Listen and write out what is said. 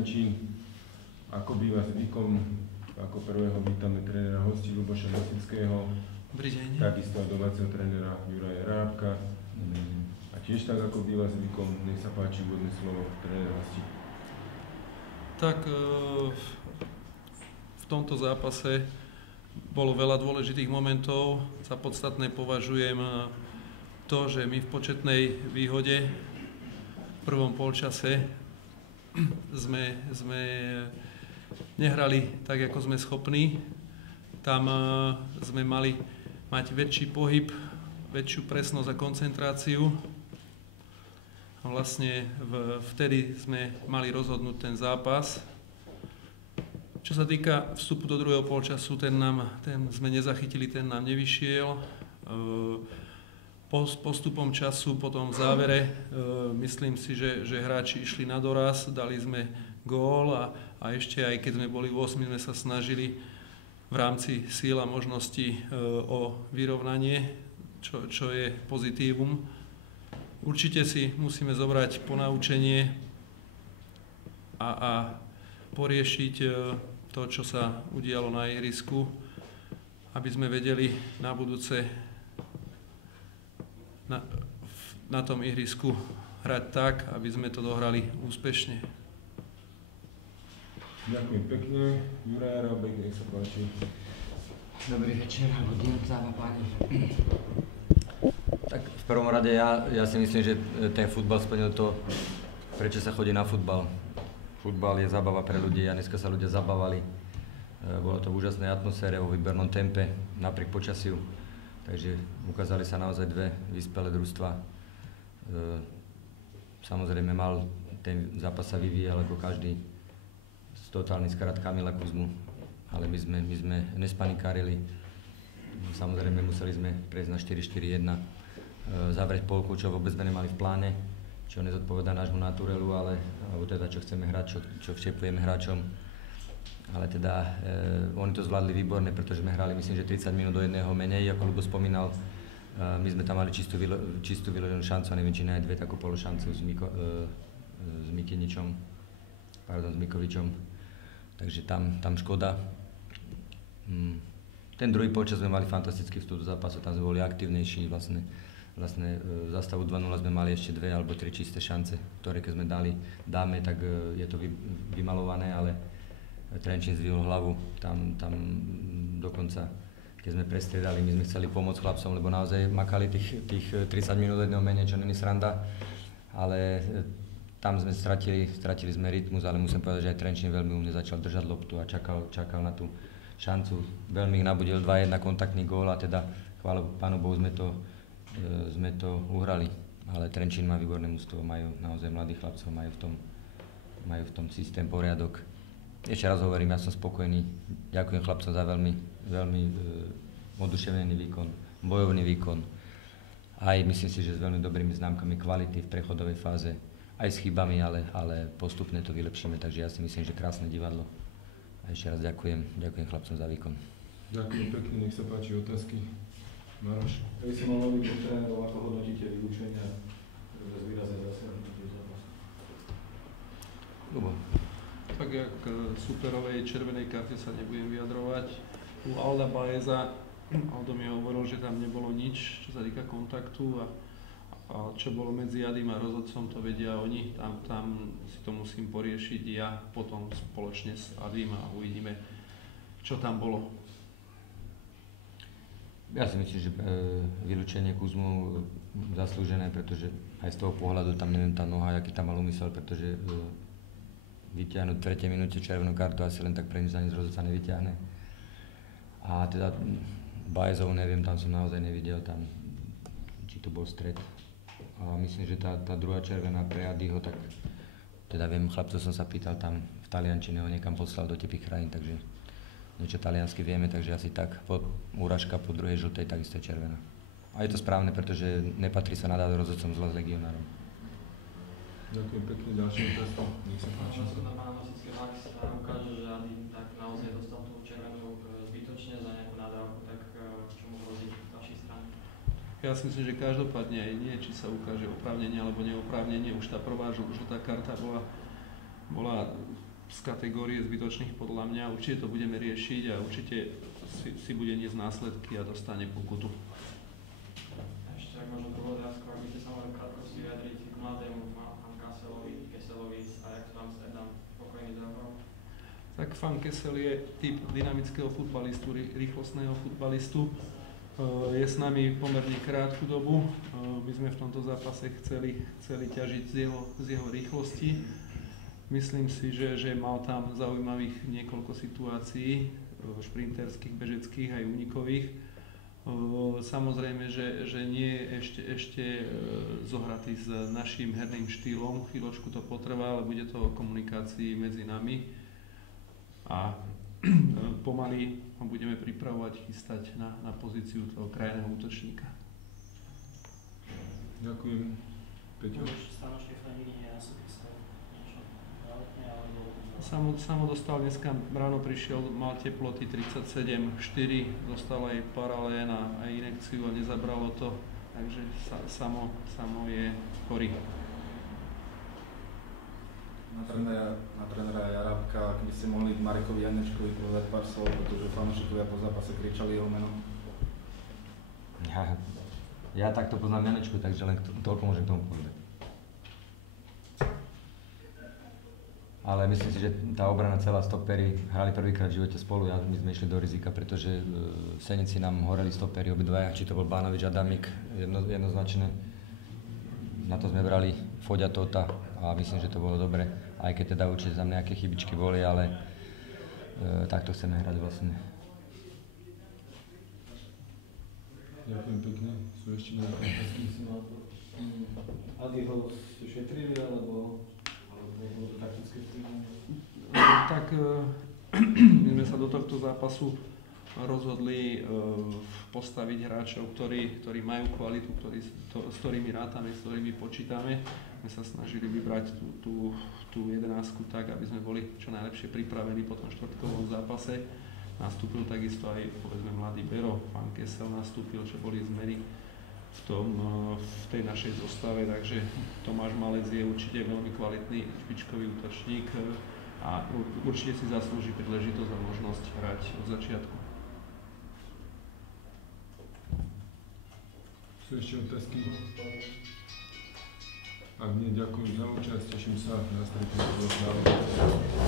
Trenčín. Ako býva zvykom, ako prvého vítame trénera hostí Ľuboša Mosického. Dobrý deň. Takisto domáceho trénera Juraja Rábka. A tiež tak ako býva zvykom, nech sa páči úvodné slovo trénera hostí. Tak v tomto zápase bolo veľa dôležitých momentov. Za podstatné považujem to, že my v početnej výhode v prvom polčase sme nehrali tak, ako sme schopní. Tam sme mali mať väčší pohyb, väčšiu presnosť a koncentráciu. A vlastne vtedy sme mali rozhodnúť ten zápas. Čo sa týka vstupu do druhého polčasu, ten sme nezachytili, ten nám nevyšiel. Postupom času, potom v závere, myslím si, že hráči išli na doraz, dali sme gól a ešte aj keď sme boli v 8, sme sa snažili v rámci síl a možností o vyrovnanie, čo je pozitívum. Určite si musíme zobrať ponaučenie a poriešiť to, čo sa udialo na ihrisku, aby sme vedeli na budúce na tom ihrisku hrať tak, aby sme to dohrali úspešne. Ďakujem pekne. Juraj Rábek, nech sa páči. Dobrý večer, alebo deň, dáma páni. Tak v prvom rade ja si myslím, že ten futbal splnil to, prečo sa chodí na futbal. Futbal je zábava pre ľudí a dneska sa ľudia zabávali. Bolo to v úžasnej atmosfére, vo výbernom tempe, napriek počasiu. Takže ukázali sa naozaj dve vyspelé družstva. Samozrejme mal ten zápas sa vyvíjal ako každý totálny skrat Kamila Kuzmu, ale my sme nespanikárili. Samozrejme museli sme prejsť na 4-4-1. Zavrieť polku, čo vôbec sme nemali v pláne, čo nezodpovedá nášmu naturelu, alebo teda čo chceme hrať, čo vštepujeme hráčom. Ale teda oni to zvládli výborne, pretože sme hrali myslím, že 30 minút do jedného menej, ako Ľubo spomínal. My sme tam mali čistú vyloženú šancu, a neviem, či aj dve takú pološancu s Mikovičom. Takže tam škoda. Ten druhý počas sme mali fantastický vstup do zápasu, tam sme boli aktívnejší, vlastne za stavu 2-0 sme mali ešte 2 alebo 3 čisté šance, ktoré keď sme dáme, tak je to vymalované, ale Trenčín zvihol hlavu, tam dokonca, keď sme prestriedali, my sme chceli pomôcť chlapcom, lebo naozaj makali tých 30 minút jedného menej, čo není sranda, ale tam sme stratili sme rytmus, ale musím povedať, že aj Trenčín veľmi umne začal držať loptu a čakal na tú šancu. Veľmi ich nabudil 2-1 kontaktný gól a teda chvála Pánu Bohu sme to uhrali. Ale Trenčín má výborné mužstvo, majú naozaj mladých chlapcov, majú v tom systém poriadok. Ešte raz hovorím, ja som spokojný. Ďakujem chlapcom za veľmi oduševnený výkon, bojovný výkon. Aj myslím si, že s veľmi dobrými známkami kvality v prechodovej fáze. Aj s chybami, ale postupne to vylepšíme, takže ja si myslím, že krásne divadlo. A ešte raz ďakujem chlapcom za výkon. Ďakujem pekne, nech sa páči otázky. Maroš. Keby si mal nový trénerov, ako hodnotíte vylúčenia bez výraznej zasiahnutia zápasu? Ľubo. Tak jak superovej červenej karte sa nebudem vyjadrovať. U Alda Baeza, Aldo mi hovoril, že tam nebolo nič, čo sa týka kontaktu a čo bolo medzi Jadim a rozhodcom, to vedia oni. Tam si to musím poriešiť ja potom spoločne s Adim a uvidíme, čo tam bolo. Ja si myslím, že vylúčenie Kuzmu zaslúžené, pretože aj z toho pohľadu tam neviem tá noha, aký tam mal úmysel, pretože vyťahnuť v 3. minúte červenú kartu asi len tak pre nič za nič rozhodca nevyťahne. A teda Baezov neviem, tam som naozaj nevidel, či to bol stret. A myslím, že tá druhá červená pre Adyho, tak teda viem, chlapcov som sa pýtal tam v taliančine, ho niekam poslal do teplých krajín, takže niečo taliansky vieme, takže asi tak úražka po druhej žltej, takisto je červená. A je to správne, pretože nepatrí sa nadať rozhodcom zla s legionárom. Ďakujem pekne, ďalšie otázky, nech sa páči. Na pána Mosického, ak sa ukáže, že Ady tak naozaj dostal tú červenú zbytočne za nejakú nadávku, tak čo mu hrozí z vašej strany? Ja si myslím, že každopádne aj nie, či sa ukáže oprávnenie alebo neoprávnenie. Už tá prvá žltá karta bola z kategórie zbytočných podľa mňa. Určite to budeme riešiť a určite si bude niesť následky a dostane pokutu. Ešte ak možno druhú otázku, ak by ste sa mohli krátko si vyjadriť k mladému Fan Keselovi a jak to tam Adam pokojný záhral? Tak Fan Kesel je typ dynamického futbalistu, rýchlostného futbalistu. Je s nami pomerne krátku dobu. My sme v tomto zápase chceli ťažiť z jeho rýchlosti. Myslím si, že mal tam zaujímavých niekoľko situácií, šprinterských, bežeckých aj únikových. Samozrejme, že nie je ešte zohratý s našim herným štýlom. Chvíľočku to potrvá, ale bude to o komunikácii medzi nami. A pomaly ho budeme pripravovať, chystať na pozíciu toho krajného útočníka. Ďakujem. Peťo? Samo dostal dneska ráno, prišiel, mal teploty 37,4, dostal aj paralén a aj inekciu a nezabralo to, takže samo je chorý. Na trénera Jarabka, ak by ste mohli Marekovi Janečkovi povedať pár slov, pretože fanúšikovia po zápase kričali jeho meno. Ja takto poznám Janečku, takže len toľko môžem k tomu povedať. Ale myslím si, že tá obrana celá, stopery hrali prvýkrát v živote spolu a my sme išli do rizika, pretože v Senici nám horeli stopery obidvaja, či to bol Bánovič a Damik, jednoznačne. Na to sme brali Foďa Tota a myslím, že to bolo dobre, aj keď teda určite tam nejaké chybičky boli, ale takto chceme hrať vlastne. Ďakujem pekne. Sú ešte nejaké otázky? Adi ho šetrili, alebo taktické vplyvanie? Tak my sme sa do tohto zápasu rozhodli postaviť hráčov, ktorí majú kvalitu, s ktorými rátame, s ktorými počítame. My sa snažili vybrať tú 11 tak, aby sme boli čo najlepšie pripravení po tom štvrtkovom zápase. Nastúpil takisto aj povedzme mladý Bero, Fan Kesel nastúpil, čo boli zmeny v tej našej zostave, takže Tomáš Malec je určite veľmi kvalitný špičkový útočník a určite si zaslúži príležitosť a možnosť hrať od začiatku. Sú ešte otázky? Ak nie, ďakujem za účasť, teším sa na stretnutie.